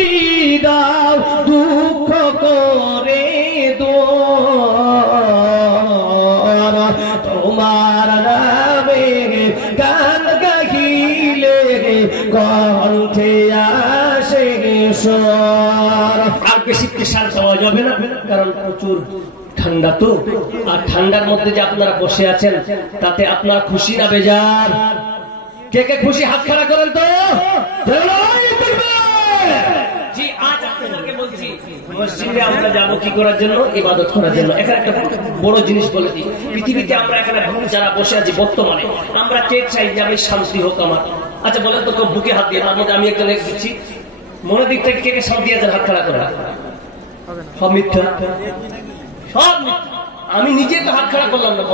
শান্তি দাও দুঃখ করে দোর তোমার নামে গান গাহিলে কণ্ঠে আসে স্বর। আর বেশি প্রেসার দেওয়া যাবে না, কারণ প্রচুর ঠান্ডা তো। আর ঠান্ডার মধ্যে যে আপনারা বসে আছেন তাতে আপনারা খুশি না বেজার? কে কে খুশি হাত খাড়া করেন তো। জি, আজ আপনাদেরকে বলছি মসজিদে আমরা যাবো কি করার জন্য? ইবাদত করার জন্য। এখানে একটা বড় জিনিস বলে দিই, পৃথিবীতে আমরা এখানে যারা বসে আছি বর্তমানে আমরা কে চাই যে আমি শান্তি হোক আমার? আচ্ছা বলেন তো, বুকে হাত দিয়ে, তার মধ্যে আমি একটা লেখ দিচ্ছি, মনের দিক থেকে কে কে শান্তি আছেন হাত খাড়া করা? সব মিথ্যা, সব মিথ্যা। আমি নিজে তো হাত খাড়া করলাম না,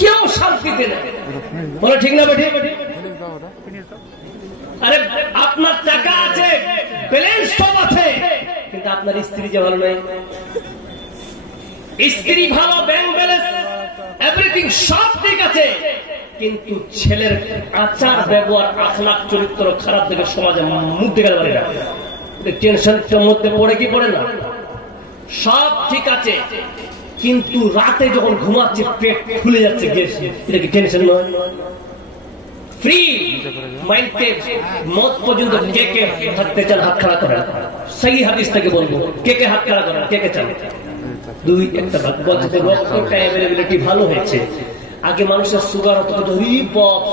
কেউ শান্তিতে না, বলে ঠিক না বেঠে? আরে আপনার টাকা আছে, ব্যালেন্স সব আছে, কিন্তু আপনার স্ত্রী যে ভালো নাই। স্ত্রী ভালো, ব্যাংক ব্যালেন্স এভরিথিং সব ঠিক আছে, কিন্তু ছেলের আচার ব্যবহার আখলাক চরিত্র খারাপ দেখে সমাজে মুখ দেখে পারে না। টেনশনের মধ্যে পড়ে কি পড়ে না? সব ঠিক আছে, কিন্তু রাতে যখন ঘুমাচ্ছে পেট ফুলে যাচ্ছে গ্যাস, এটা কি টেনশন নয়? ফ্রি মাইন্ডে মত পর্যন্ত কে কে থাকতে চান হাত খাড়া করেন? সেই হাদিস থেকে বলবো, কে কে হাত খাড়া করেন, কে কে চান? দুই একটা ভাগ বলছে রক্তটা অ্যাভেলেবিলিটি ভালো হয়েছে। আগে মানুষের সুগার হতো,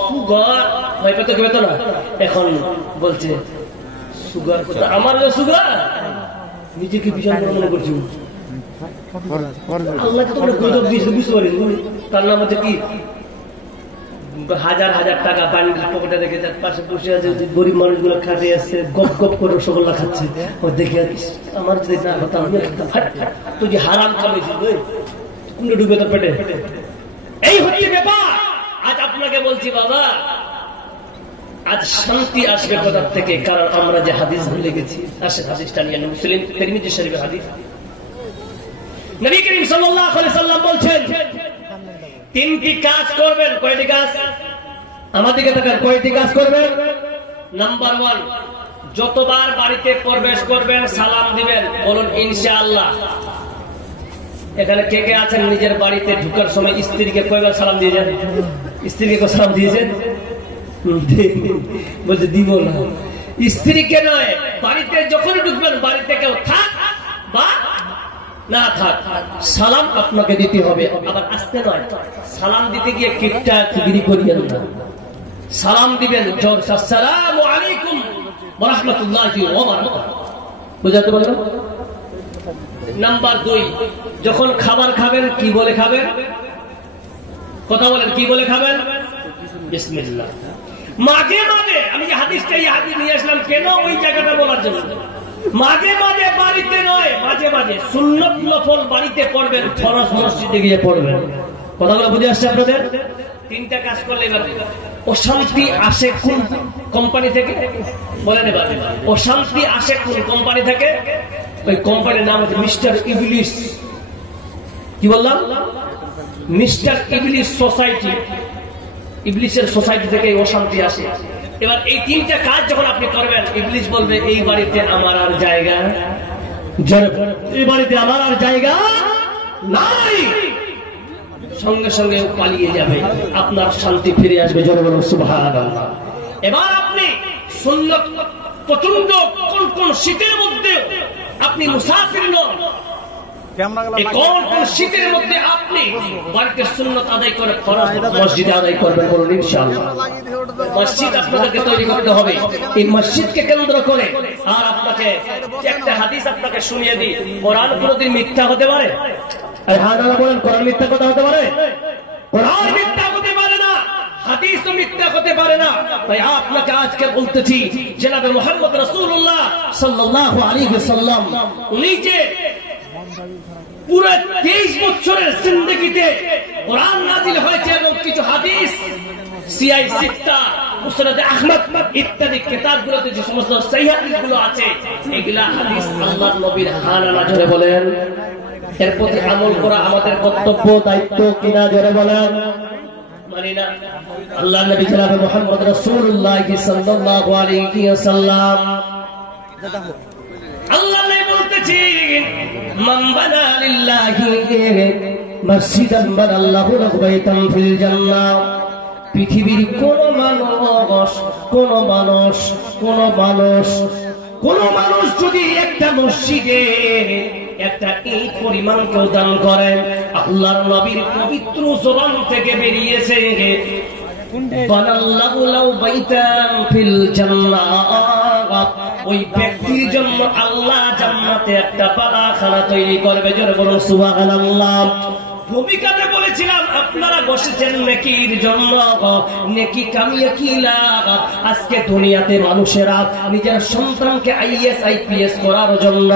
সুগার ভয় পেত, কেউ পেত না। এখন বলছে সুগার, আমার সুগার, নিজেকে বিশাল বড় মনে করছি। আল্লাহ তো গজব দিয়েছে, বুঝতে পারিস? তার নাম হচ্ছে কি, হাজার হাজার টাকা পানি পকেটে রেখে তার পাশে বসে আছে, গরিব মানুষগুলো খাটে আসছে, গপ গপ করে রসগোল্লা খাচ্ছে। ও দেখে আমার যদি না হতো আমি তুই যে হারাম খাবেছিস, কুমড়ে ডুবে তো পেটে। এই হচ্ছে ব্যাপার। আজ আপনাকে বলছি বাবা, আজ শান্তি আসবে কোথার থেকে? কারণ আমরা যে হাদিস ভুলে গেছি। আসে হাদিসটা নিয়ে, মুসলিম তিরমিজি শরীফের হাদিস। নবী করিম সাল্লাল্লাহু আলাইহি সাল্লাম বলছেন, তিনটি কাজ করবেন। কয়টি কাজ? আমার দিকে তাকান, কয়টি কাজ করবেন? নাম্বার 1, যতবার বাড়িতে প্রবেশ করবেন সালাম দিবেন, বলুন ইনশাআল্লাহ। এখানে কে কে আছেন নিজের বাড়িতে ঢুকার সময় স্ত্রীকে কয়বার সালাম দিয়েছেন? স্ত্রীকে কত সালাম দিয়েছেন? বলছে দিব না। স্ত্রীকে নয়, বাড়িতে যখন ঢুকবেন, বাড়িতে কেউ থাক বা না থাক, সালাম আপনাকে দিতে হবে। আবার আসতে নয়, সালাম দিতে গিয়ে কিপটা চুগিরি করিয়েন না। সালাম দিবেন আসসালামু আলাইকুম ওয়া রাহমাতুল্লাহি ওয়া বারাকাতুহু। বুঝাতে পারলাম? নাম্বার 2, যখন খাবার খাবেন কি বলে খাবেন? কথা বলেন, কি বলে খাবেন? বিসমিল্লাহ। মাঝে মাঝে আমি যে হাদিসটা এই হাদিস নিয়ে আসলাম কেন? ওই জায়গাটা বলার জন্য। মাঝে মাঝে বাড়িতে নয়, মাঝে মাঝে সুন্নত নফল বাড়িতে পড়বেন, ফরজ মসজিদে গিয়ে পড়বেন। কথাগুলো বুঝে আসছে আপনাদের? তিনটা কাজ করলে অশান্তি আসে কোন কোম্পানি থেকে? বলেন এবার, অশান্তি আসে কোন কোম্পানি থেকে? ওই কোম্পানির নাম হচ্ছে মিস্টার ইবলিস। কি বললাম? মিস্টার ইবলিস সোসাইটি। ইবলিসের সোসাইটি থেকে অশান্তি আসে। এবার এই তিনটা কাজ যখন আপনি করবেন, ইবলিস বলবে এই বাড়িতে আমার আর জায়গা, এই বাড়িতে আমার আর জায়গা নাই, সঙ্গে সঙ্গে পালিয়ে যাবে, আপনার শান্তি ফিরে আসবে। জোরে বলুন সুবহানাল্লাহ। এবার আপনি সুন্নত, প্রচন্ড কোন শীতের মধ্যে আপনি মুসাফির নন, শীতের মধ্যে আপনি বাড়িতে সুন্নত আদায় করে ফরজ মসজিদে আদায় করবেন, বলুন ইনশাআল্লাহ। মসজিদ আপনাদেরকে তৈরি করতে হবে, এই মসজিদকে কেন্দ্র করে। আর আপনাকে একটা হাদিস আপনাকে শুনিয়ে দিই, কোরআন কোনদিন মিথ্যা হতে পারে? হ্যাঁ দাদা বলেন, কোরআন মিথ্যা কথা হতে পারে? কোরআন মিথ্যা হতে পারে না, হাদিস তো মিথ্যা হতে পারে না। তাই আপনাকে আজকে বলতেছি, জনাবে মুহাম্মদ রাসূলুল্লাহ সাল্লাল্লাহু আলাইহি ওয়াসাল্লাম উনি যে পুরো 23 বছরের জিন্দেগিতে কোরআন নাযিল হয়েছে এবং কিছু হাদিস সিআই সিত্তা, মুসনাদ আহমদ ইত্যাদি কিতাবগুলোতে যে সমস্ত সহিহ হাদিসগুলো আছে, এগুলা হাদিস আল্লাহর নবীর হানানা। জোরে বলেন, এর প্রতি আমল করা আমাদের কর্তব্য, দায়িত্ব কিনা? জোরে বলেন। মানি না? আল্লাহর নবী জনাবে মুহাম্মদ রাসূলুল্লাহ সাল্লাল্লাহু আলাইহি ওয়াসাল্লাম আল্লাহ বলতেছেন মান বানা লিল্লাহি মসজিদান বানাল্লাহু লাহু বাইতান ফিল জান্নাহ। পৃথিবীর কোন মানুষ যদি একটা মসজিদে একটা ইট পরিমাণ কেউ দান করেন, আল্লাহর নবীর পবিত্র জবান থেকে বেরিয়েছে বানাল্লাহু লাহু বাইতান ফিল জান্নাহ। ওই ব্যক্তির জন্য আল্লাহ জান্নাতে একটা বালাখানা তৈরি করবে। জোরে বলুন সুবহানাল্লাহ। ভূমিকাতে বলেছিলাম আপনারা বসেছেন নেকির জন্য, নেকি কামিয়ে কি লাভ? আজকে দুনিয়াতে মানুষেরা নিজের সন্তানকে আইএস আইপিএস করার জন্য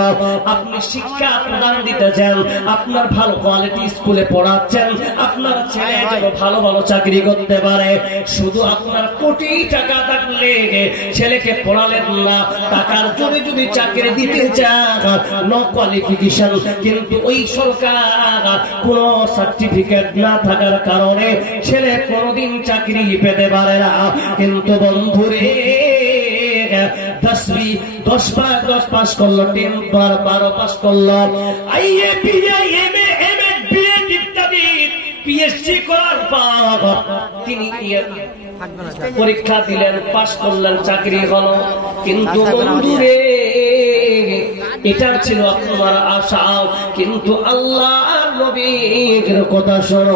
আপনি শিক্ষা প্রদান দিতেছেন, আপনার ভালো কোয়ালিটি স্কুলে পড়াচ্ছেন, আপনার ছেলে যেন ভালো ভালো চাকরি করতে পারে। শুধু আপনার কোটি টাকা থাকলে ছেলেকে পড়ালেন না, টাকার জোরে যদি চাকরি দিতে চান নো কোয়ালিফিকেশন, কিন্তু ওই সরকার কোন সার্টিফিকেট না থাকার কারণে ছেলে কোনদিন চাকরি পেতে পারে না। কিন্তু বন্ধুরে 10 পাস করলো, 10 12 পাস করলো, IA BA MA MEd BEd ইত্যাদি পিএইচডি করার পর তিনি পরীক্ষা দিলেন, পাস করলেন, চাকরি হলো। কিন্তু বন্ধুরে এটা ছিল আপনার আশা, কিন্তু আল্লাহ নবীর কথা শোনো,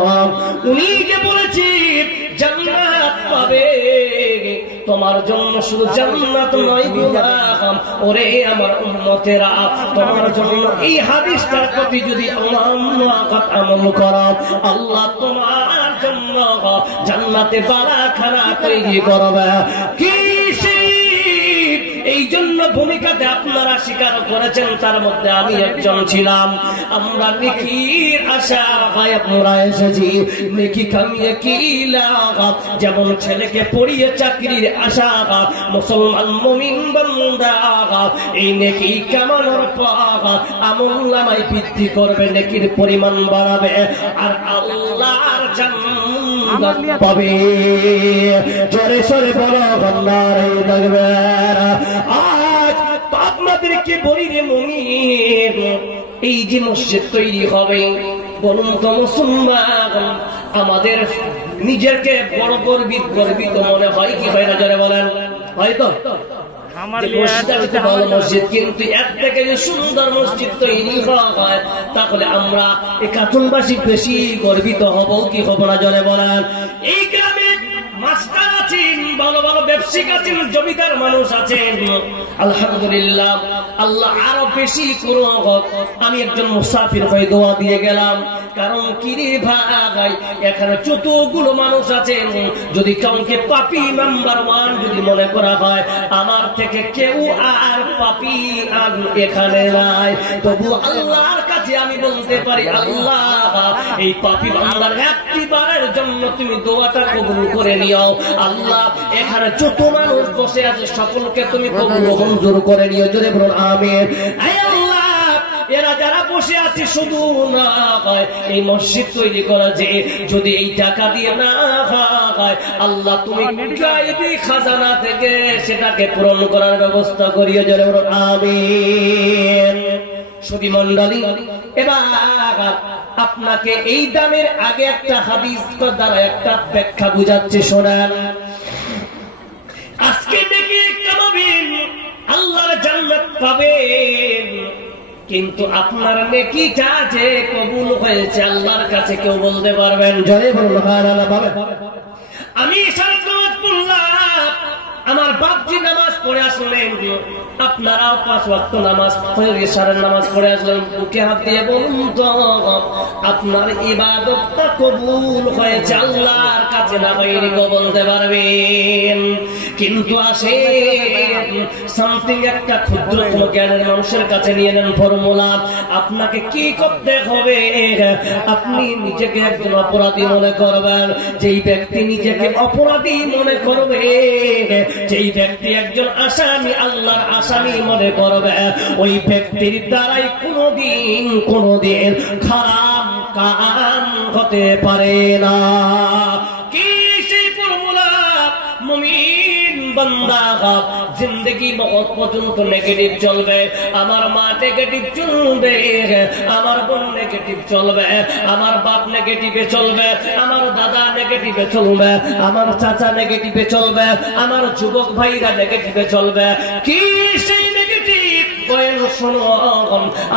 উনি যে বলেছেন জান্নাত পাবে, তোমার জন্য শুধু জান্নাত নয় গোলাম, ওরে আমার উম্মতেরা, তোমার জন্য এই হাদিসটার প্রতি যদি আমল করো, আল্লাহ তোমার জন্য জান্নাতে বালাখানা তৈরি করবে। কি এই জন্য ভূমিকাতে আপনারা স্বীকার করেছেন, তার মধ্যে আমি একজন ছিলাম। আমরা নেকির আশা আমরা এসেছি, নেকি কামিয়ে কি লাভ? যেমন ছেলেকে পড়িয়ে চাকরির আশা মুসলমান মুমিন বান্দা এই নেকি কামানোর পর আমলনামায় বৃদ্ধি করবে, নেকির পরিমাণ বাড়াবে, আর আল্লাহর জান্নাত পাবে। জোরে সোরে বলো আল্লাহর লাগবে। আজ আপনাদেরকে বলি রে মুমিন, এই যে মসজিদ তৈরি হবে, বলুন তো মুসলমান, আমাদের নিজেকে বড় গর্বিত মনে হয় কি হয় না? জোরে বলেন, হয়তো মসজিদ, কিন্তু এর থেকে যে সুন্দর মসজিদ তৈরি হয়, তাহলে আমরা একাতুনবাসী বেশি গর্বিত হব কি হব না? জোরে বলেন। এই গ্রামে মাস্টার আছেন, ভালো ভালো ব্যবসায়িক আছেন, জমিদার মানুষ আছেন, আলহামদুলিল্লাহ, আল্লাহ আরো বেশি করুক। আমি একজন মুসাফির হয়ে দোয়া দিয়ে গেলাম, কারণ কি রে ভাই, এখানে যতগুলো মানুষ আছেন, যদি কাউকে পাপী নাম্বার 1 যদি মনে করা হয়, আমার থেকে কেউ আর পাপী আর এখানে নাই। তবু আল্লাহর কাছে আমি বলতে পারি, আল্লাহ এই পাপী বান্দার একটি বারের জন্য তুমি দোয়াটা কবুল করে নিও। আল্লাহ এখানে যত মানুষ বসে আছে সকলকে তুমি কবুল মঞ্জুর করে নিও। জোরে বলুন আমিন। এরা যারা বসে আছে শুধু না হয় এই মসজিদ তৈরি করা, যে যদি এই টাকা দিয়ে না হয়, আল্লাহ তুমি গায়বী খাজানা থেকে সেটাকে পূরণ করার ব্যবস্থা করিও। জোরে বলুন আমিন। সুধী মণ্ডলী, এবার আপনাকে এই দানের আগে একটা হাদিস দ্বারা একটা ব্যাখ্যা বুঝাচ্ছে, শোনেন। আজকে দেখি কামাবেন, আল্লাহর জান্নাত পাবেন, কিন্তু আপনার নেকিটা যে কবুল হয়েছে আল্লাহর কাছে কেউ বলতে পারবেন? জোরে বলুন সুবহানাল্লাহ। পাবেন। আমি সারাত বললাম, আমার বাপজি নামাজ পড়ে আসলেন, আপনারাও 5 ওয়াক্ত নামাজ পড়ে ইশারের নামাজ পড়ে আসলেন, বুকে হাত দিয়ে বলুন তো আপনার ইবাদতটা কবুল হয়েছে আল্লাহর কাছে না হয়নি? বলতে পারবেন? কিন্তু আসে সামথিং একটা ক্ষুদ্র জ্ঞানের মানুষের কাছে নিয়ে নেন ফর্মুলা। আপনাকে কি করতে হবে? আপনি নিজেকে একজন অপরাধী মনে করবেন। যেই ব্যক্তি নিজেকে অপরাধী মনে করবে, যেই ব্যক্তি একজন আসামি, আল্লাহর আসামি মনে করবে, ওই ব্যক্তির দ্বারাই কোনদিন খারাপ কাম হতে পারে না। কি সেই ফর্মুলা? মুমিন বান্দা জিন্দগি মত পর্যন্ত নেগেটিভ চলবে, আমার মা নেগেটিভ চলবে, আমার বোন নেগেটিভ চলবে, আমার বাপ নেগেটিভে চলবে, আমার দাদা নেগেটিভে চলবে, আমার চাচা নেগেটিভে চলবে, আমার যুবক ভাইরা নেগেটিভে চলবে। কি সেই নেগেটিভ?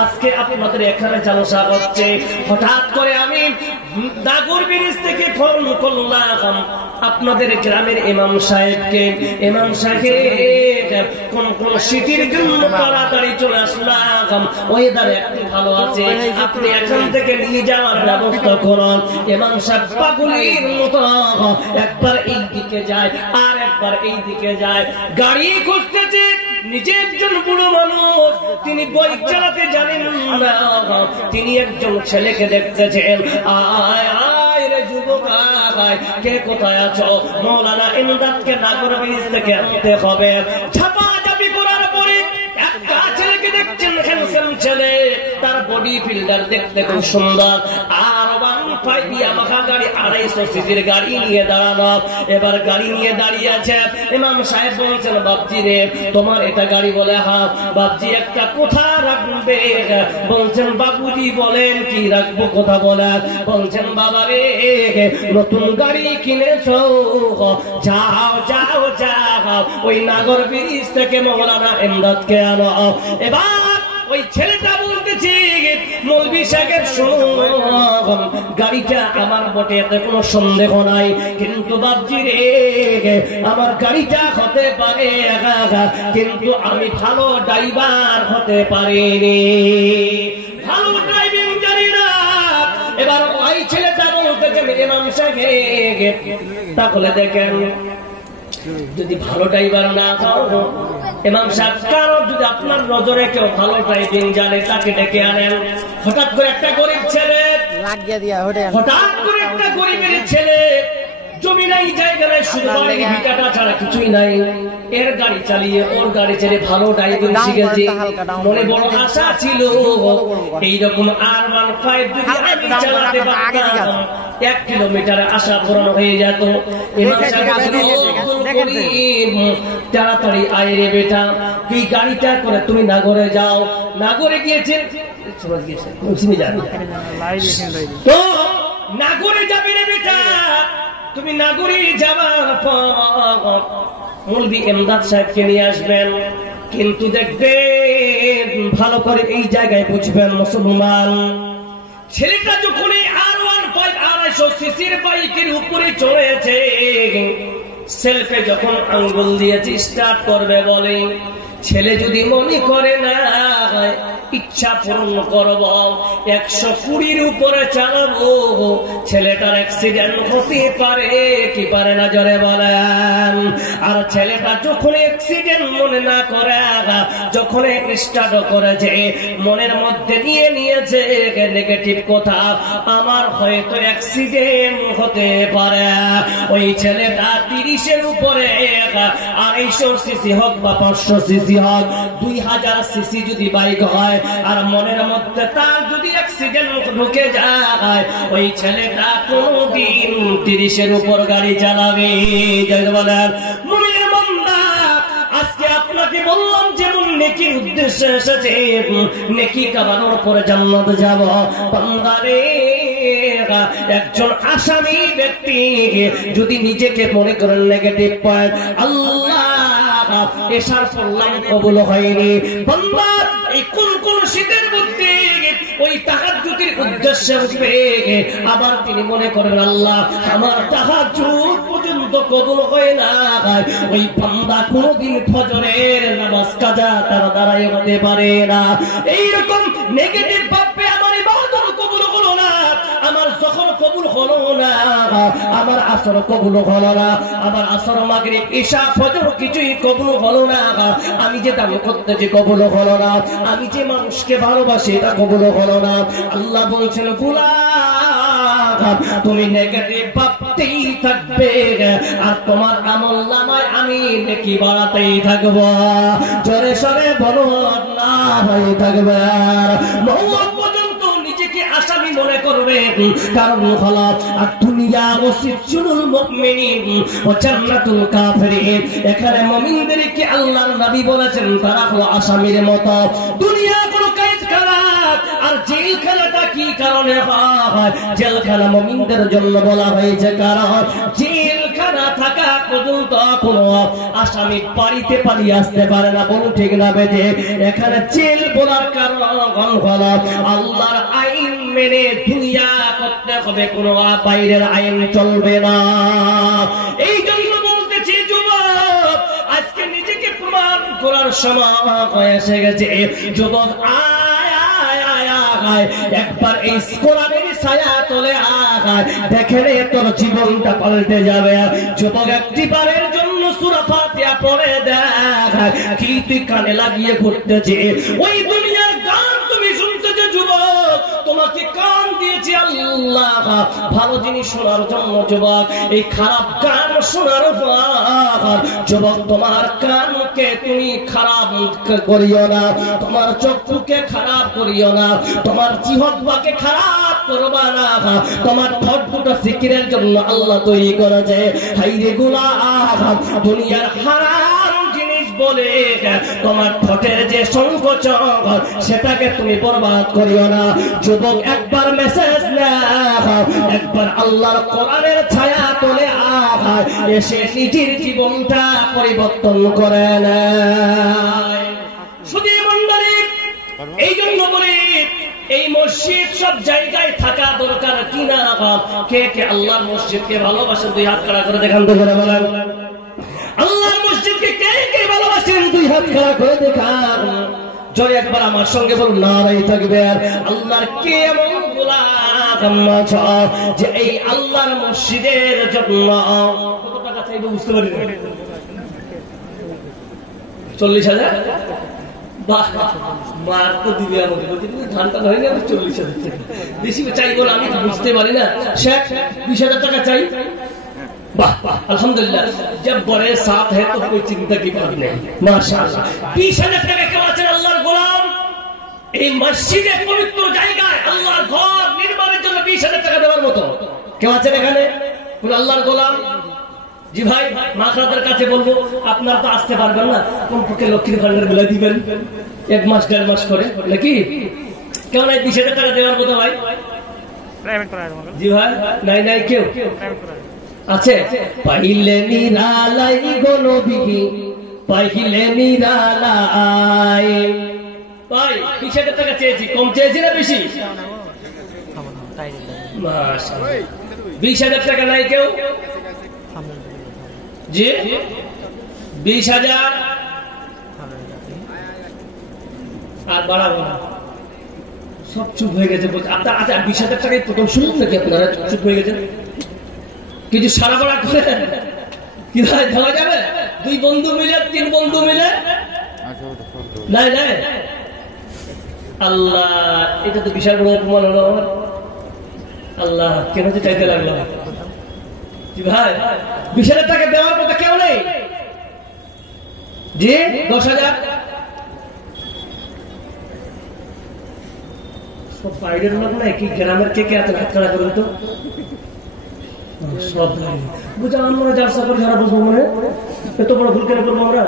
আজকে আপনাদের এখানে জালসা হচ্ছে, হঠাৎ করে আমি নাগর ব্রিজ থেকে ফোন করলাম আপনাদের গ্রামের ইমাম সাহেবকে। ইমাম সাহেব কোন কোন সিটির জন্য তাড়াতাড়ি চলে আসলাম, ওয়েদার একটু ভালো আছে, আপনি এখান থেকে নিয়ে যাওয়ার ব্যবস্থা করুন। ইমাম সাহেব পাগলের মতো একবার এই দিকে যায় আর একবার এই দিকে যায়, গাড়ি খুঁজতেছে। নিজে একজন বুড়ো মানুষ, তিনি বাইক চালাতে জানেন না, তিনি একজন ছেলেকে দেখতেছেন। আয় আয় রে যুবক, আয়, কে কোথায় আছো? মৌলানা ইমদাদকে নাগর ব্রিজ থেকে আনতে হবে। ঝাপাঝাপি করার পরে একটা ছেলেকে দেখছেন, হ্যান্ডসাম ছেলে, তার বডি ফিল্ডার দেখতে খুব সুন্দর, আর আমাকে গাড়ি 250 সিসির গাড়ি নিয়ে দাঁড়ানো। এবার গাড়ি নিয়ে দাঁড়িয়ে আছে। ইমাম সাহেব বলছেন, বাপজি রে তোমার এটা গাড়ি? বলে হ্যাঁ। বাপজি একটা কোথা রাখবে? বলছেন, বাবুজি বলেন কি রাখবো, কোথা বলে? বলছেন, বাবা রে নতুন গাড়ি কিনেছো, যাও যাও যাও ওই নাগর ব্রিজ থেকে মৌলানা ইমদাদকে আনো। এবার ওই ছেলেটা বলতেছি, মৌলভী সাহেব শুনুন, গাড়িটা আমার বটে, এতে কোনো সন্দেহ নাই, কিন্তু বাপজি রে আমার গাড়িটা হতে পারে, কিন্তু আমি ভালো ড্রাইভার হতে পারিনি, ভালো ড্রাইভিং জানি না। এবার ওই ছেলেটা বলতেছেন, ইমাম সাহেব তাহলে দেখেন যদি ভালো ড্রাইভার না পাও, ইমাম সাহেব কারো যদি আপনার নজরে কেউ ভালো ড্রাইভিং জানে তাকে ডেকে আনেন। হঠাৎ করে একটা গরিব ছেলে, হঠাৎ করে একটা গরিবের ছেলে, জমি নাই, জায়গা নাই, শুধু বাড়ি ভিটাটা ছাড়া কিছুই নাই, এর গাড়ি চালিয়ে ওর গাড়ি ছেড়ে ভালো ড্রাইভিং শিখেছে। মনে বড় আশা ছিল এইরকম R15 যদি আমি চালাতে পারতাম 1 কিলোমিটারে আশা পূরণ হয়ে যেত। তাড়াতাড়ি আয় রে বেটা, তুই গাড়িটা করে তুমি নাগরে যাও। নাগরে গিয়েছেন তো নাগরে যাবে রে বেটা, তুমি নাগরে যাবার পর মৌলভী ইমদাদ সাহেবকে নিয়ে আসবেন, কিন্তু দেখবেন ভালো করে এই জায়গায় বুঝবেন মুসলমান, ছেলেটা যখন R15 250 সিসির বাইকের উপরে চড়েছে, সেলফে যখন আঙ্গুল দিয়েছে স্টার্ট করবে বলে, ছেলে যদি মনে করে না ইচ্ছা পূরণ করব 120-র উপরে চালাবো, ছেলেটার অ্যাক্সিডেন্ট হতে পারে কি পারে না, জোরে বলেন। আর ছেলেটা যখন অ্যাক্সিডেন্ট মনে না করে, যখন স্টার্ট করেছে, মনের মধ্যে নিয়েছে নেগেটিভ কথা, আমার হয়তো অ্যাক্সিডেন্ট হতে পারে। ওই ছেলেটা 30-এর উপরে 250 সিসি হোক বা 500 সিসি হোক, 2000 সিসি যদি বাইক হয়, আর মনের মধ্যে তার যদি অ্যাক্সিডেন্ট ঢুকে যায়, ওই ছেলেটা কোনদিন 30-এর উপর গাড়ি চালাবে। বলেন মুমিনের বান্দা, আজকে আপনাকে বললাম যেমন নেকির উদ্দেশ্যে এসেছে, নেকি কামানোর পরে জান্নাত যাব। বান্দারে একজন আসামি ব্যক্তি যদি নিজেকে মনে করেন নেগেটিভ পয়েন্ট, আল্লাহ এসার পড়লাম কবুল হয়নি। বান্দা এই কোন কোন শীতের মধ্যে ওই তাহাজ্জুদের উদ্দেশ্যে উঠবে, আবার তিনি মনে করেন আল্লাহ আমার তাহাজ্জুদ পর্যন্ত কবুল হয় না, ওই বান্দা কোনদিন ফজরের নামাজ কাজা তার দ্বারাই হতে পারে না। এইরকম নেগেটিভ ভাববে আমার ইবাদত কবুল হলো না, আমার যখন কবুল হলো না, আমার আসর কবুল হলো না, আমার আসর মাগরিব ঈশা ফজর কিছুই কবুল হলো না, আমি যে দান করতেছি কবুল হলো না, আমি যে মানুষকে ভালোবাসি এটা কবুল হলো না। আল্লাহ বলছেন গোলাম তুমি নেগেটিভ ভাবতেই থাকবে, আর তোমার আমল নামায় আমি নেকি বাড়াতেই থাকবো। জোরে সরে বলো না হয়ে থাকবে। মওত পর্যন্ত নিজেকে আসামি আসামি মনে করবে, কারণ হলো দুনিয়া ওয়াসিজুল মুমিনিন ওয়া জান্নাতুল কাফিরিন। এখানে মুমিনদেরকে আল্লাহর নবী বলেছেন তারা হলো আসামির মতো। দুনিয়া কোনো কাজখানা, আর জেলখানাটা কি কারণে হয়? জেলখানা মুমিনদের জন্য বলা হয়েছে, কারণ জেলখানা থাকা পর্যন্ত কোনো আসামি বাড়িতে পালিয়ে আসতে পারে না। বলুন ঠিক না বেজে? এখানে জেল বলার কারণ হলো আল্লাহর আইন মেনে দুনিয়া করতে হবে, কোনো বাইরের আইন চলবে না। এই জন্য বলতেছি যুবক, আজকে নিজেকে প্রমাণ করার সময় এসে গেছে। যুবক একবার এই কোরআনের ছায়া তলে আয়, দেখে রে তোর জীবনটা পাল্টে যাবে। যুবক একটিবারের জন্য সূরা ফাতিহা পড়ে দেখ, কি তুই কানে লাগিয়ে ঘুরতেছে ওই দুনিয়ার গান তুমি শুনতেছো। যুবক তোমাকে কান দিয়েছি আল্লাহ ভালো জিনিস শোনার জন্য। যুবক এই খারাপ গান শোনার পর যুবক তোমার কানকে তুমি খারাপ করিও না, তোমার চক্ষুকে খারাপ করিও না, তোমার জিহ্বাকে খারাপ করবা না। তোমার ঠোঁট দুটো জিকিরের জন্য আল্লাহ তৈরি করেছে। হাইরে গোলাম, দুনিয়ার হারাম জিনিস বলে তোমার ঠোঁটের যে সংকোচন সেটাকে তুমি বরবাদ করিও না। যুবক একবার মেসেজ নাও, একবার আল্লাহর কোরআনের ছায়া তলে আয়, এসে নিজের জীবনটা পরিবর্তন করে নেয়। শুধু মণ্ডলী, এই জন্য বলি এই মসজিদ সব জায়গায় থাকা দরকার কিনা? কে কে আল্লাহর মসজিদকে ভালোবাসেন? দুই হাত খাড়া করে দেখান তো, করে বলেন আল্লাহর মসজিদকে কে কে ভালোবাসেন? দুই হাত খাড়া করে দেখান। জোরে একবার আমার সঙ্গে বলুন নারাই তাকবীর। আল্লাহর কে এমন গোলাম আছে যে এই আল্লাহর মসজিদের জন্য কত টাকা চাইবে বুঝতে পারি না? 40,000? বাহ, মার তো দিবে আমাকে, ধানটা হয়ে গেল 40,000 বেশি চাইবো না, আমি বুঝতে পারি না। 20,000 টাকা চাই। वाह अल्हम्दुलिल्लाह, जब बड़े साथ है तो कोई चिंता की बात नहीं। माशाअल्लाह 20,000 টাকা কেউ আছেন আল্লাহর গোলাম এই মসজিদে পবিত্র জায়গায় আল্লাহর ঘর নির্মাণের জন্য 20,000 টাকা দেওয়ার মতো কেউ আছেন এখানে? কোন আল্লাহর গোলাম? জি ভাই, মাখরাতের কাছে বলবো আপনারা তো আসতে পারবেন না, কমপক্ষে লক্ষ্মীর ভান্ডার গুলা দিবেন 1 মাস 1.5 মাস করে, নাকি? কেউ নাই 20,000 টাকা দেওয়ার মতো ভাই? জি ভাই, নাই নাই কেউ আছে? পাইলে নিরালাই গো নবী, পাইলে নিরালাই। ভাই 20,000 টাকা চেয়েছি, কম চেয়েছি না বেশি? মাশাআল্লাহ 20,000 টাকা নাই কেউ? জি 20,000 আর বাড়াবো না, সব চুপ হয়ে গেছে। আপনার আচ্ছা 20,000 টাকায় প্রথম শুনুন নাকি আপনারা চুপ হয়ে গেছেন? কিছু সারা বাড়া করেন কি ভাই, ধরা যাবে? 2 বন্ধু মিলে 3 বন্ধু মিলে নাই নাই। আল্লাহ, এটা তো বিশাল বড় অপমান হলো। আল্লাহ কেন যে চাইতে লাগলো? জি ভাই 20,000 টাকা দেওয়ার মতো কেউ নেই? জি 10,000 সব বাইরের লোক নাই কি গ্রামের কে কে হাত খাড়া করুন তো? সব বুঝা আমরা জালসা করে যারা বুঝবো মনে এত বড় ভুল কেন করবো আমরা?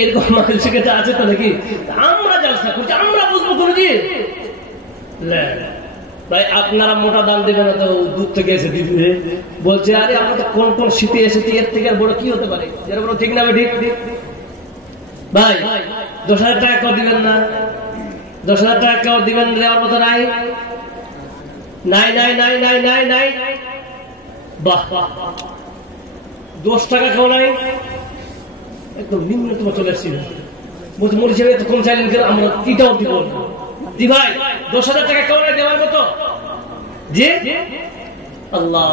এরকম মানুষের কাছে আছে তো নাকি? আমরা জালসা করছি, আমরা বুঝবো কোনো জি ভাই। আপনারা মোটা দাম দেবেন না তো দূর থেকে এসে দিবে বলছে, আরে আমরা তো কোন কোন শীতে এসেছি, এর থেকে আর বড় কি হতে পারে? এর বড় ঠিক না ঠিক ভাই? 10,000 টাকা কেউ দিবেন না? 10,000 টাকা কেউ দিবেন দেওয়ার মতো নাই? নাই নাই নাই নাই নাই নাই। বাহ 10 টাকা কেউ নাই? একদম নিম্নতম চলে আসছি। বলছে মরিচের এত কম চাইলেন কেন? আমরা কিটাও দিব। জি ভাই 10,000 টাকা কেউ নাই দেওয়ার মতো? জি আল্লাহ,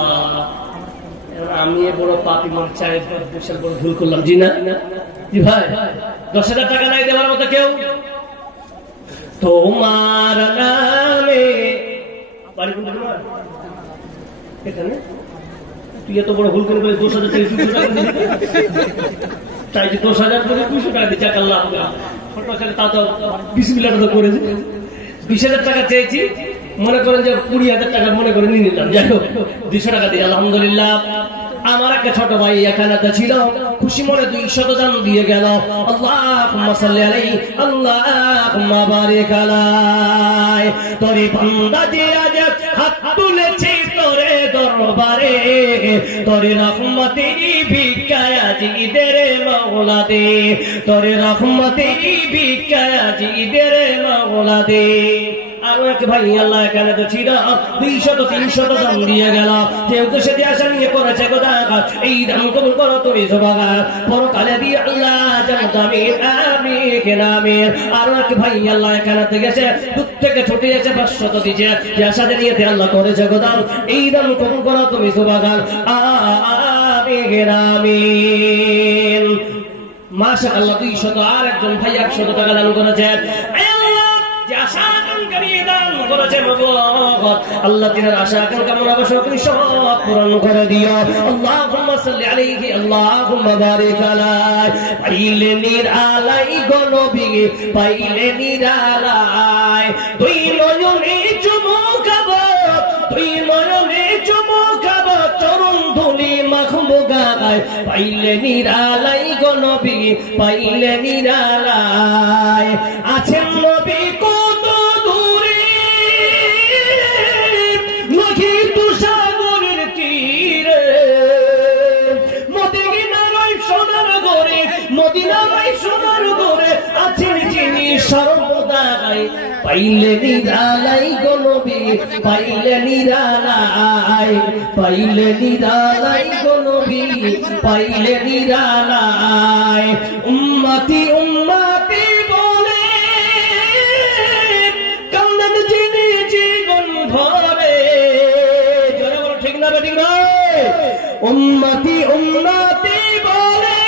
আমি বড় পাপি মন চাই, বিশাল বড় ভুল করলাম। জি না? জি ভাই 10,000 টাকা নাই দেওয়ার মতো কেউ? তোমার নামে বাড়ি কোনটা এখানে? তুই এত বড় ভুল করে 10,000 থেকে 200 টাকা চাই, 10,000 করে 200 টাকা দিচ্ছে। আল্লাহ ছোট ছেলে তা তো বিসমিল্লাহ তো করেছে। 20,000 টাকা চেয়েছি, মনে করেন যে 20,000 টাকা মনে করে নিয়ে নিলাম, যাই হোক 200 টাকা দিয়ে আলহামদুলিল্লাহ। আমার একটা ছোট ভাই এখানে ছিল, খুশি মনে 200 দান দিয়ে গেল। আল্লাহুম্মা সাল্লি আলাইহি আল্লাহুম্মা বারিক আলাইহি। তোরে বান্দা যে আজ হাত তুলেছে তোরে দরবারে, তোরে রহমতেরই ভিক্ষায় আজ ঈদের মাওলা দে, তোরে রহমতেরই ভিক্ষায় আজ ঈদের মাওলা দে। আরো এক ভাই আল্লাহ এখানে তো ছিল, 200-300 দান দিয়ে গেল। যেহেতু সেটি আশা নিয়ে করেছে গোদা, এই দান কবুল করো তুমি সুবহান, পরকালে দিয়ে আল্লাহ জান্নাত আমিন আমিন আমিন। আরো এক ভাই আল্লাহ এখানে থেকে গেছে, দূর থেকে ছুটে এসে 500 দিয়েছে, যে আশা নিয়ে আল্লাহ করেছে গোদা, এই দান কবুল করো তুমি সুবহান আমিন আমিন। মাশাআল্লাহ 200, আর একজন ভাই 100 টাকা দান করেছেন। আশা আকাঙ্ক্ষার দান করেছে আল্লাহ, তিনার আশা আকাঙ্ক্ষা মনোবাসা তুমি সব পূরণ করে দিও। আল্লাহুম্মা সাল্লি আলাইহি আল্লাহুম্মা বারিক আলাইহি। পাইলে নিরালাই গো নবী, পাইলে নিরালাই, তুই নয়নে চুমুকাবো, তুই নয়নে চুমুকাবো, চরণ ধুলি মাখবো গায়। পাইলে নিরালাই গো নবী, পাইলে নিরালাই। আছেন নবী সর্বদাই, পাইলে নিরালাই গো নবী, পাইলে নিরালাই, পাইলে নিরালাই গো নবী, পাইলে নিরালাই। উম্মতি উম্মতি বলে কান্দেন যিনি জীবন ভরে, জোরে বলো ঠিক না ঠিক না? উম্মতি উম্মতি বলে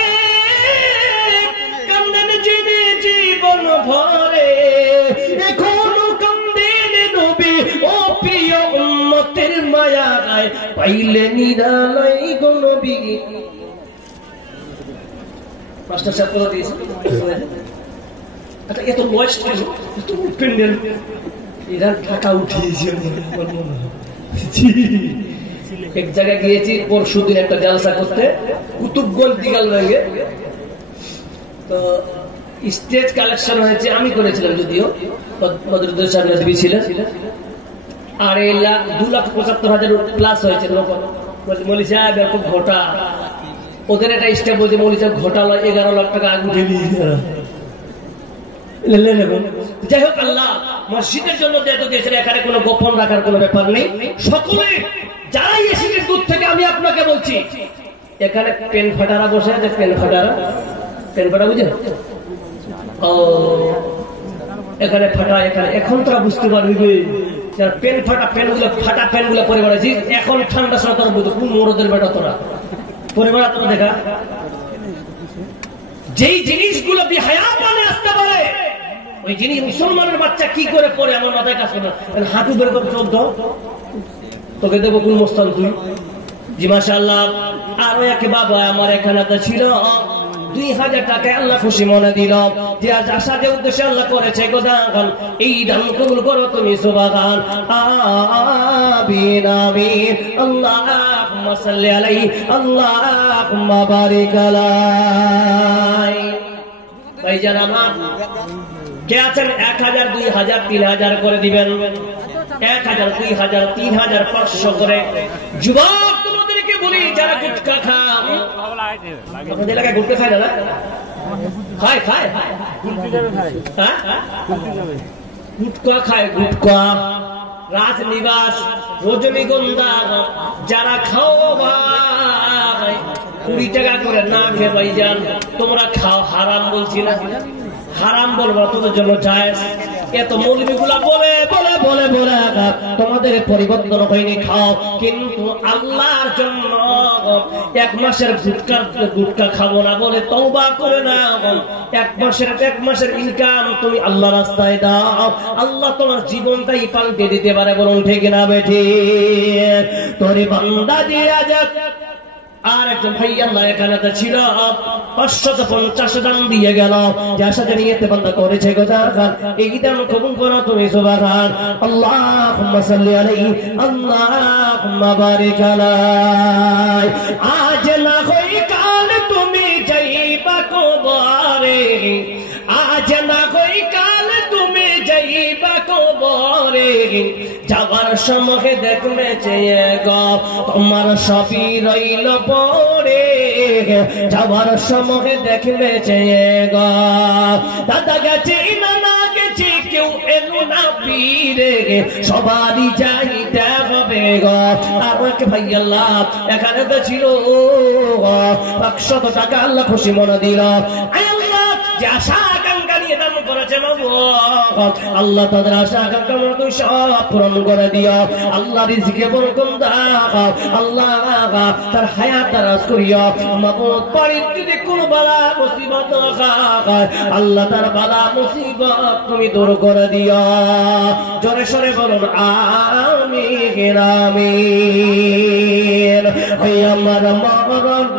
কান্দেন যিনি জীবন ভরে, এখনো কান্দেন নবী ও প্রিয় উম্মতের মায়ায়, পাইলে নিরালাই গো নবী। মাস্টার সাহেব বলে দিয়েছে, আচ্ছা এত বয়স এত প্যান্ডেল এরা টাকা উঠিয়েছে। এক জায়গায় গিয়েছি পরশুদিন একটা জালসা করতে, কুতুবগঞ্জ দিগাল ভেঙে, তো স্টেজ কালেকশন হয়েছে, আমি করেছিলাম যদিও, বদরুদ্দোজা সাহেব নদী ছিলেন। আর 2,75,000 প্লাস হয়েছে। মৌলী সাহেব খুব ঘটা, ওদের একটা স্টেপ বলছে মৌলী সাহেব ঘটালো 11 লাখ টাকা আগে উঠে নিয়ে। যাই হোক, আল্লাহ মসজিদের জন্য যেহেতু দিয়েছেন, এখানে কোনো গোপন রাখার কোনো ব্যাপার নেই। সকলে যারাই এসেছেন দূর থেকে, আমি আপনাকে বলছি, এখানে পেন ফাটারা বসে আছে, পেন ফাটারা, পেন ফাটা বুঝে ও এখানে ফাটা, এখানে এখন তোরা বুঝতে পারবি পেন ফাটা, পেনগুলো ফাটা, পেনগুলো পরে বেড়াচ্ছি। এখন ঠান্ডা সময় তোরা বুঝতো কোন মরদের বেটা তোরা পরে বেড়া, তোরা দেখা যেই জিনিসগুলো বেহায়া মানে আসতে পারে, ওই জিনিস মুসলমানের বাচ্চা কি করে পরে আমার মাথায় কাজ করে। হাঁটু বের করে চোদ্দ, তোকে দেবো কোন মোস্তান তুই? জি মাশাআল্লাহ। আরো এক বাবা আমার এখানে ছিল, 2,000 টাকায় আল্লাহ খুশি মনে দিল, যে আজ আশাদের উদ্দেশ্যে আল্লাহ করেছে গোদান, এই দান কবুল করো তুমি সুবহান আমিন আমিন। আল্লাহুম্মা সাল্লি আলাইহি আল্লাহুম্মা বারিক আলাইহি। ভাইজান আমার কে আছেন 1,000 2,000 3,000 করে দিবেন? 1,000 2,000 3,000 500 করে। যুবক তোমাদেরকে বলি, যারা গুটখা খান, আপনাদের এলাকায় গুটখা খায় না? খায় খায় গুটখা খায়, গুটখা, রাজনিবাস, রজনীগন্ধা, যারা খাও ভাই 20 টাকা করে না খেয়ে ভাইজান তোমরা খাও, হারাম বলছি না, হারাম বলবো তোদের জন্য জায়েজ। এত মৌলবীগুলা বলে বলে বলে বলে তোমাদের পরিবর্তন হয়নি, খাও, কিন্তু আল্লাহর জন্য 1 মাসের গুটকা খাবো না বলে তওবা করে না। 1 মাসের ইনকাম তুমি আল্লাহ রাস্তায় দাও, আল্লাহ তোমার জীবনটাই পাল্টে দিতে পারে। বলুন ঠিক না বেঠিক? তোরে বান্দা দিয়া যাক আর একজন ভাই আল্লাহ এখানে ছিল 550 দান দিয়ে গেল, যার সাথে নিয়তে বান্দা করেছে গোজার এই দান কবুল করো তুমি সুবহান আল্লাহুম্মা সাল্লি আলাইহি আল্লাহুম্মা বারিক আলাই। আজ না হই কাল তুমি যাইবা কবরে, আজ না হই কাল তুমি যাইবা কবরে, যাবার সময় দেখবে চেয়ে গো তোমার সবই রইল পড়ে, যাবার সময় দেখবে চেয়ে গো দাদা গেছে নানা গেছে কেউ এলো না পীরে, সবারই যাইতে হবে গো। আমাকে ভাই আল্লাহ এখানে তো ছিল 100 টাকা আল্লাহ খুশি মনে দিল, আল্লাহ যে আশা আকাঙ্ক্ষা নিয়ে দান করেছেন আল্লাহ তাদের আশা আকাঙ্ক্ষা মতো সব পূরণ করে দিও। আল্লাহ রিজিকে বরকত দাও, আল্লাহ তার হায়াত দারাজ করিও। মাবুদ বাড়ির যদি কোনো বালা মুসিবত হয় আল্লাহ তার বালা মুসিবত তুমি দূর করে দিও। জোরে সরে বলুন আমিন আমিন। ওই আমার মরণ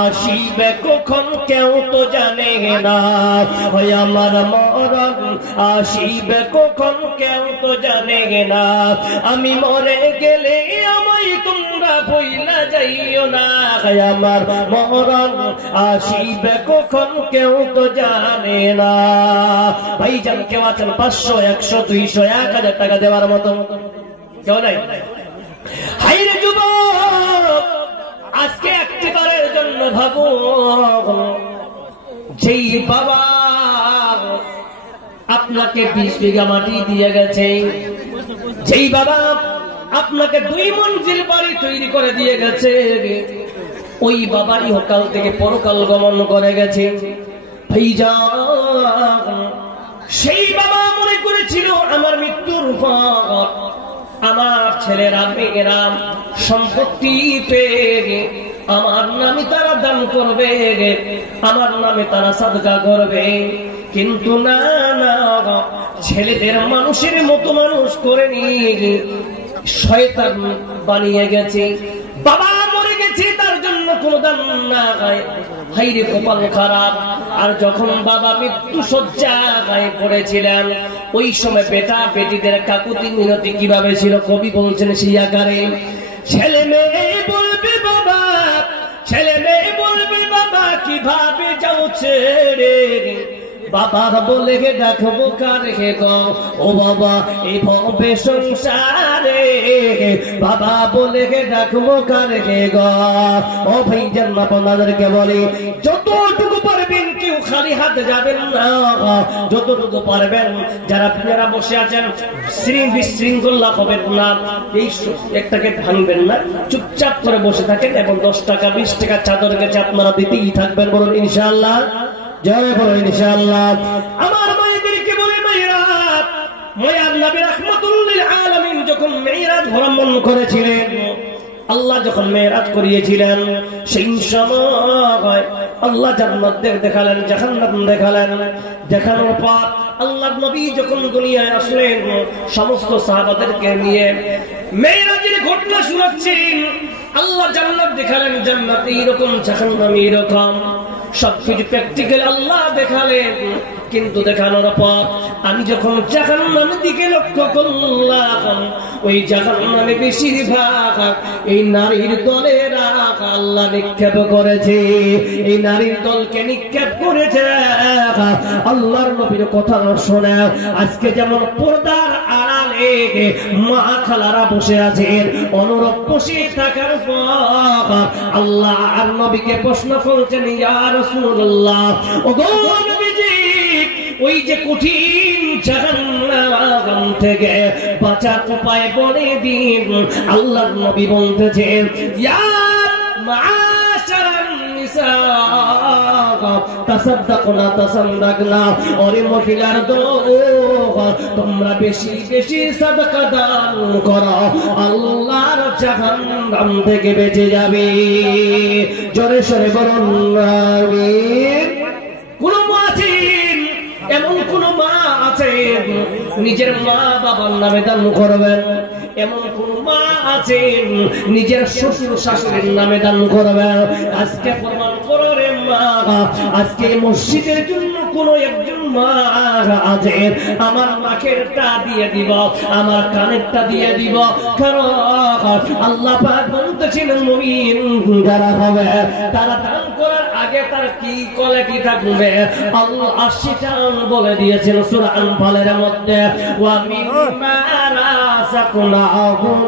আসিবে কখন কেউ তো জানে না, ওই আমার মরণ আসিবে কখন কেউ তো জানে না, আমি মরে গেলে আমায় তোমরা ভুইলা যাইও না, আমার মরণ আসিবে কখন কেউ তো জানে না। ভাইজান কেউ আছেন 500 100 200 1000 টাকা দেওয়ার মতো? কেউ নাই? হাইরে যুবক, আজকে একটিবারের জন্য ভাবো, যেই বাবা আপনাকে 20 বিঘা মাটি দিয়ে গেছে, যেই বাবা আপনাকে 2 মঞ্জিল বাড়ি তৈরি করে দিয়ে গেছে, ওই বাবাই ইহকাল থেকে পরকাল গমন করে গেছে। ভাইজান সেই বাবা মনে করেছিল আমার মৃত্যুর পর আমার ছেলেরা মেয়েরা সম্পত্তি পেয়ে আমার নামে তারা দান করবে, আমার নামে তারা সাদকা করবে, কিন্তু না না, ছেলেদের মানুষের মতো মানুষ করে নিয়ে শয়তান বানিয়ে গেছে। বাবা মরে গেছে তার জন্য কোনো দান না হয়, হাইরে কপাল খারাপ। আর যখন বাবা মৃত্যু শয্যায় পড়েছিলেন ওই সময় বেটা বেটিদের কাকুতি মিনতি কিভাবে ছিল কবি বলছেন সেই আকারে, ছেলে মেয়ে বলবে বাবা, ছেলে মেয়ে বলবে বাবা কিভাবে যাও ছেড়ে, বাবা বলে গে ডাকবো কারে গো ও বাবা এই ভবে সংসারে, বাবা বলে গে ডাকবো কারে গো। ও ভাই জান্নাত আপনাদেরকে বলি যতটুকু পারবেন কেউ খালি হাতে যাবেন না, যতটুকু পারবেন যারা আপনারা বসে আছেন বিশৃঙ্খলা হবেন না, এই একটাকে ভাঙবেন না, চুপচাপ করে বসে থাকেন এবং 10 টাকা 20 টাকা চাদর গেছে আপনারা দিতেই থাকবেন, বলুন ইনশাআল্লাহ, জয় বলো ইনশাআল্লাহ। আমার মায়েদেরকে বলে মায়েরা, মায়ার নবী রাহমাতুল লিল আলামিন যখন মেরাজ ভ্রমণ করেছিলেন, আল্লাহ যখন মেরাজ করিয়েছিলেন সেই সময় আল্লাহ জান্নাত দেখালেন, জাহান্নাম দেখালেন, দেখানোর পর আল্লাহর নবী যখন দুনিয়ায় আসলেন সমস্ত সাহাবাদেরকে নিয়ে মেরাজের ঘটনা শোনাচ্ছেন। আল্লাহ জান্নাত দেখালেন, জান্নাত এইরকম, জাহান্নাম এইরকম, সবকিছু প্র্যাকটিক্যাল আল্লাহ দেখালেন। কিন্তু দেখানোর পর আমি যখন জাহান্নামের দিকে লক্ষ্য করলাম, ওই জাহান্নামে বেশিরভাগ এই নারীর দলেরা আল্লাহ নিক্ষেপ করেছে, এই নারীর দলকে নিক্ষেপ করেছে। আল্লাহর নবীর কথা শোনা আজকে যেমন পর্দার আড়ালে মা খালারা বসে আছেন, অনুরূপ বসে থাকার পর আল্লাহ আর নবীকে প্রশ্ন করছেন, ইয়া রাসূলুল্লাহ, ওগো নবীজি, ওই যে কঠিন জাহান্নাম থেকে বাঁচার উপায় বলে দিন। আল্লাহর নবী বলতেছেন, ইয়া মাআশারান নিসা তাসাদদাকনা তাসাদদাকনা, ওরে মহিলার দল তোমরা বেশি বেশি সাদকা দান করো, আল্লাহর জাহান্নাম থেকে বেঁচে যাবে। জোরে সরে বলুন আমিন। কোন মা আছেন, এমন কোন মা আছে আছে নিজের মা বাবার নামে দান করবেন, এমন কোন মা আছে নিজের শ্বশুর শাশুড়ির নামে দান করবেন। আজকে প্রমাণ করো রে মা, আজকে মসজিদের জন্য কোন একজন মা আছে, আমার নাকেরটা দিয়ে দিব, আমার কানেরটা দিয়ে দিব। কারণ আল্লাহ পাক বলতেছেন মুমিন যারা হবে তারা দান করার আগে তার কি কোয়ালিটি থাকবে আল্লাহ 80টা বলে দিয়েছেন সূরা আনফালের মধ্যে। ওয়া মিম্মা রাযাকনাহুম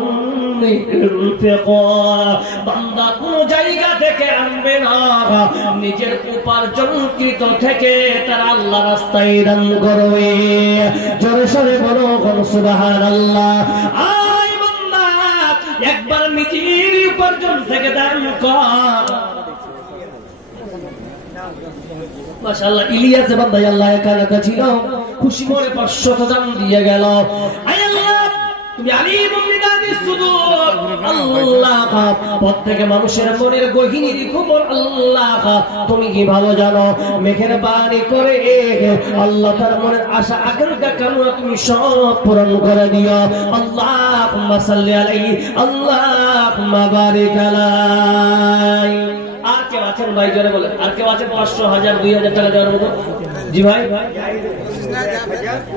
বান্দা কোন জায়গা থেকে আনবে না, নিজের উপার্জনকৃত থেকে তারা আল্লাহ রাস্তায় দান করবে। জোরে সরে বলো সুবহানাল্লাহ। আয় বান্দা একবার নিজের উপার্জন থেকে দান কর। মাশাআল্লাহ ইলিয়াস বান্দা আল্লাহ এখানে ছিল, খুশি মনে 500 দান দিয়ে গেল। আয় আল্লাহ তুমি আলিমুন বিদাতিস সুদূর, আল্লাহ প্রত্যেক মানুষের মনের গহীনের খবর আল্লাহ তুমি কি ভালো জানো। মেঘের পানি করে আল্লাহ তার মনের আশা আকাঙ্ক্ষা কামনা তুমি সব পূরণ করে দিও। আল্লাহুম্মা সাল্লি আলাইহি, আল্লাহুম্মা বারিক আলাইহি। আর কেউ আছেন ভাই জোরে বলেন, আর কেউ আছেন 500 1000 2000 টাকা দেওয়ার মতো? জি ভাই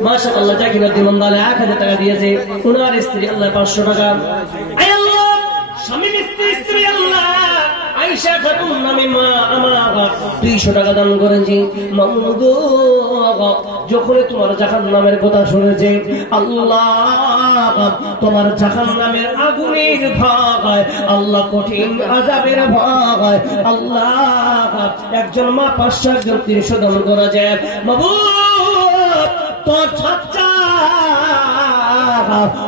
মাশাআল্লাহ জাকিরউদ্দিন মন্দালে 1000 টাকা দিয়েছে, ওনার স্ত্রী আল্লাহ 500 টাকা। আয় আল্লাহ স্বামী স্ত্রী আল্লাহ আয়েশা খাতুন নামে মা আমার 200 টাকা দান করেছি। মামুদ যখন তোমার জাহান্নামের কথা শুনেছে আল্লাহ, তোমার জাহান্নামের আগুনের ভয়, আল্লাহ কঠিন আযাবের ভয়, আল্লাহ একজন মা 500 একজন 300 দান করা যায়। মাবুদ তোর বাচ্চা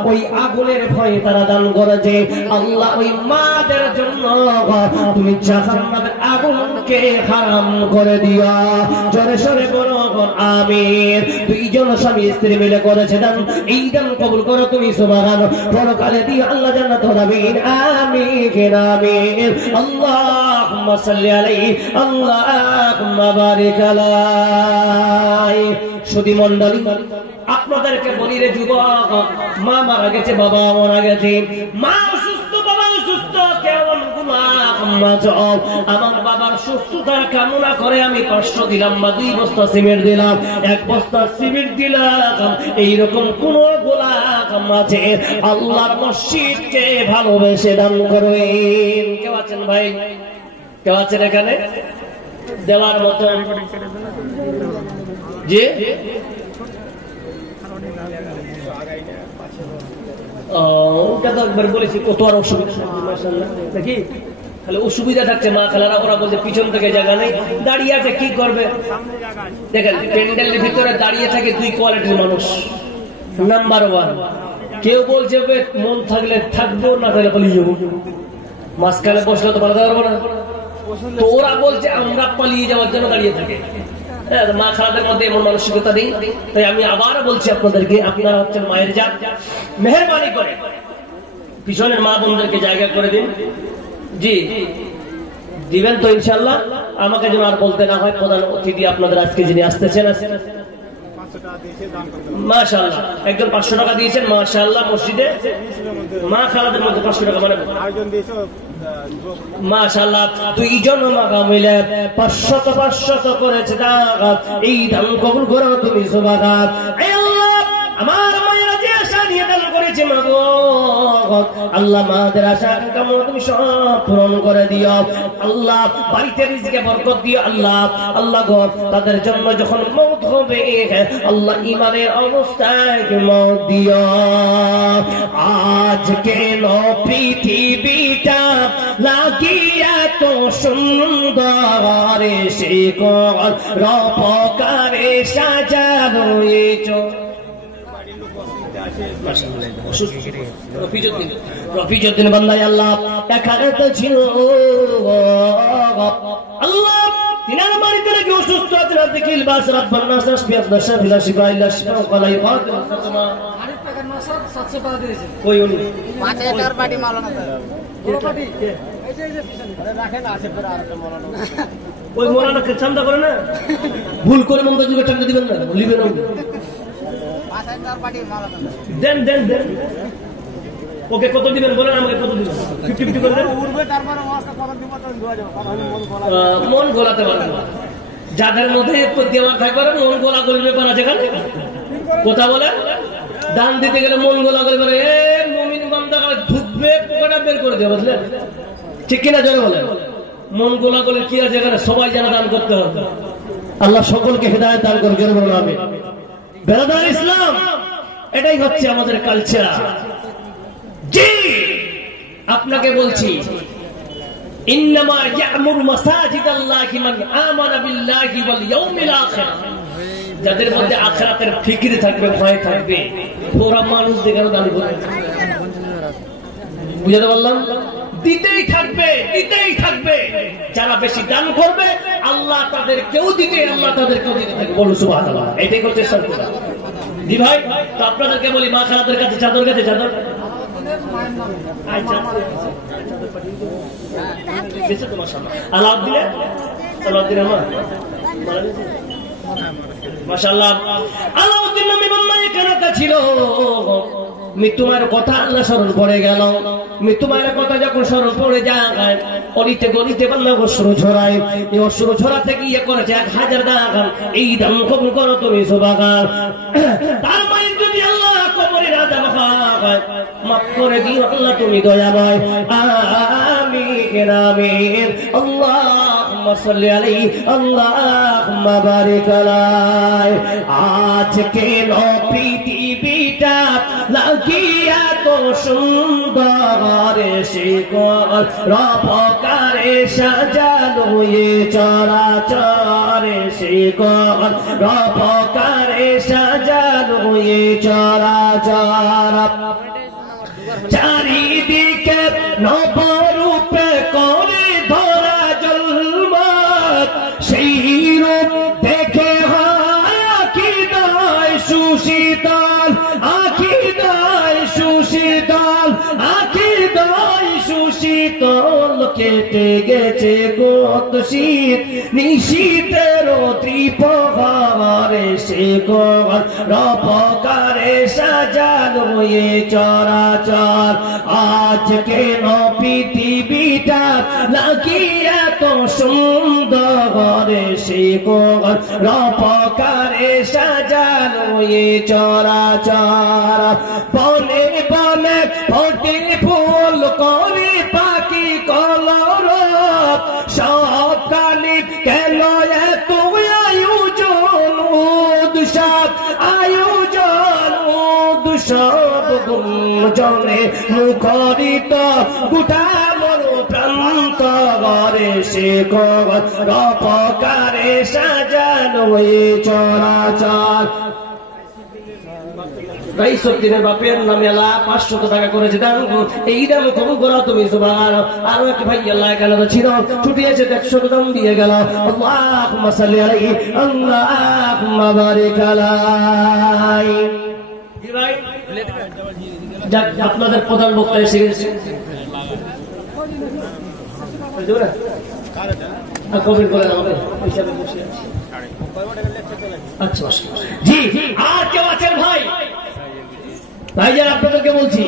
ওই আগুনের ভয়ে তারা দান করেছে আল্লাহ, ওই মাদের জন্য তুমি জাহান্নামের আগুনকে হারাম করে দিও। জোরে সোরে বলো আমিন। দুইজন স্বামী স্ত্রী মিলে করেছে দান, এই দান কবুল করো তুমি সুবহানাল্লাহ। পরকালে দিও আল্লাহ জান্নাত আমিন আমিন আমিন। আল্লাহুম্মা সাল্লি আলাইহি, আল্লাহুম্মা বারিক আলাইহি। সুধী মণ্ডলী আপনাদেরকে বলি রে যুবক, মা মারা গেছে, বাবা মারা গেছে, মা অসুস্থ, বাবা অসুস্থ, কেমন আমার বাবার সুস্থতার কামনা করে আমি 500 দিলাম বা 2 বস্তা সিমেন্ট দিলাম, 1 বস্তা সিমেন্ট দিলাম। এইরকম কোন গোলাম আছে আল্লাহর মসজিদকে ভালোবেসে দান করবেন? কেউ আছেন ভাই? কেউ আছেন এখানে দেওয়ার মতো? যে ওটা তো একবার বলেছি, কত আর অসুবিধা নাকি, তাহলে অসুবিধা থাকছে। মা খালারা ওরা বলছে পিছন থেকে জায়গা নেই, দাঁড়িয়ে আছে, কি করবে? দেখেন প্যান্ডেলের ভিতরে দাঁড়িয়ে থাকে 2 কোয়ালিটির মানুষ। নাম্বার 1, কেউ বলছে মন থাকলে থাকবো, না থাকলে পালিয়ে যাবো, মাঝখানে বসলে তো পালাতে পারবো না। তো ওরা বলছে আমরা পালিয়ে যাওয়ার জন্য দাঁড়িয়ে থাকে। মা খালাদের মধ্যে এমন মানসিকতা নেই। তাই আমি আবার বলছি আপনাদেরকে, আপনারা হচ্ছেন মায়ের জাত, মেহেরবানি করে পিছনের মা বোনদেরকে জায়গা করে দিন। জি দিবেন তো ইনশাআল্লাহ। আমাকে যেন আর বলতে না হয়, প্রধান অতিথি আপনাদের আজকে যিনি আসতেছেন মাশাআল্লাহ, একজন 500 টাকা দিয়েছেন মাশাআল্লাহ মসজিদে, মা খালাদের মধ্যে 500 টাকা মানে মাশাআল্লাহ 2 জন মা মিলে 500 করেছে দান। এই দান কবুল করো তুমি সুবহানাল্লাহ। হে আল্লাহ আমার মায়েরা যে আশা নিয়ে দান করেছে মাগো আল্লাহ, মাদের আশা কামনা তুমি সব পূরণ করে দিও আল্লাহ। বাড়িতে রিজিকে বরকত দিও আল্লাহ। আল্লাহ গো তাদের জন্য যখন মওত হবে আল্লাহ ইমানের অবস্থায় মওত দিও। আজ কেন পৃথিবীটা লাগিয়া তো সুন্দর, সে কর রূপকারে সাজানো রফিজুদ্দিন বান্দাই আল্লাহ এখানে তো ছিল আল্লাহ, তিনার বাড়িতে নাকি অসুস্থ আছেন। দেখিল বাস রাব্বান নাস রাসবিয়াত নাস ফিলা শিফা ইল্লা শিফা কলাই ফাত আরিফ টাকার নাস 700 টাকা দিয়েছেন। কই উনি 5000 পার্টি মালানা পুরো পার্টি এই যে পিছনে রাখেন আছে, পরে আরেকটা মালানা ওই মালানাকে চান্দা করে না, ভুল করে মন্দ যুগে টাকা দিবেন না, লিবেন না। দেন দেন দেন, ওকে কত দিবেন বলেন, আমাকে কত দিবেন? 50-50 করে দেন। মন গোলাতে পারবেন না, যাদের মধ্যে একটু দেওয়া থাকবে মন গোলা করে ব্যাপার আছে। কথা বলে দান দিতে গেলে মন গোলা করে বলে এ মুমিন বান্দা ঢুকবে পোকাটা বের করে দেবে, বুঝলেন? ঠিক কিনা জোরে বলেন। মন গোলা করে কি আছে এখানে? সবাই যেন দান করতে হবে। আল্লাহ সকলকে হেদায়েত দান করে, জোরে বলুন আমিন। বেরাদার ইসলাম, এটাই হচ্ছে আমাদের কালচার। জি আপনাকে বলছি, ইন্নামা ইয়া'মুরু মাসাজিদাল্লাহি মান আমানা বিল্লাহি ওয়াল ইয়াউমিল আখির। যাদের মধ্যে আখিরাতের ফিকির থাকবে, ভয় থাকবে, ওরা মানুষ দেখে দান করবে। বুঝাতে পারলাম? দিতেই থাকবে, দিতেই থাকবে। যারা বেশি দান করবে আল্লাহ তাদেরকেও দিতে, আল্লাহ তাদেরকেও দিতে থাকবে। বলুন সুবহানাল্লাহ। এটাই করতে সরকার। জি ভাই, তো আপনাদেরকে বলি, মা খালাদের কাছে চাদর গেছে, চাদর আলাউদ্দিন আমার মাশাআল্লাহ, আলাউদ্দিন নামে বান্দা এখানে ছিল। মৃত্যু মায়ের কথা আল্লাহ স্মরণ পড়ে গেল। মৃত্যু মায়ের কথা যখন স্মরণ পড়ে যায়, অলিতে গলিতে বান্দা অশ্রু ঝরায়। এই অশ্রু ঝরাতে গিয়ে করেছে 1000 দান। এই দান কবুল করো তুমি সুবহান। তার মায়ের যদি আল্লাহ কবরের আযাব হয়, মাফ করে দিও আল্লাহ, তুমি দয়াময়। আমিন আমিন। আল্লাহুম্মা সাল্লি আলাইহি, আল্লাহুম্মা বারিক আলাইহি। আজকে পৃথিবীটা লাগিয়া তো সুন্দর, শিকল রপকারে সাজালো এ চরাচর, শিকল রপকারে সাজালো এ চরাচর। চারিদিকে নবরূপে করে ধরা জলমত, সেই রূপ দেখে হয় আখিদায় সুশীতল, আখিদায় সুশীতল, আখিদায় সুশীতল। কেটে গেছে কত শীত, নিশীতের ত্রিপহারে, সে গল রপকারে সাজালো এ চরাচর। আজ কেন পৃথিবীটা লাগিয়া তো সুন্দর, সে গল রপকারে সাজালো এ চরাচর। বনে বনে ফোটে ফুল করে পাখি কলরব, সব কালি কেন এত আয়োজন উৎসব, আয়োজন উৎসব। গুঞ্জনে মুখরিত গোটা মর প্রান্ত ঘরে, সে রপকারে সাজানো এ চরাচর। 22 দিনের বাপের নামে আল্লাহ 500 টাকা করেছে দান। এই দাম কবুল করো তুমি সুবহান। আরো এক ভাই আল্লাহ এখানে তো ছিল, ছুটি এসে 100 দাম দিয়ে গেল। আল্লাহুম্মা সাল্লি আলাইহি, আল্লাহুম্মা বারিক আলাইহি। জি ভাই, যাক আপনাদের প্রধান বক্তা এসে গেছে। কমেন্ট করে আমাদের হিসাবে বসে আছে। আচ্ছা জি, আর কেউ আছেন ভাই? ভাইজান আপনাদেরকে বলছি,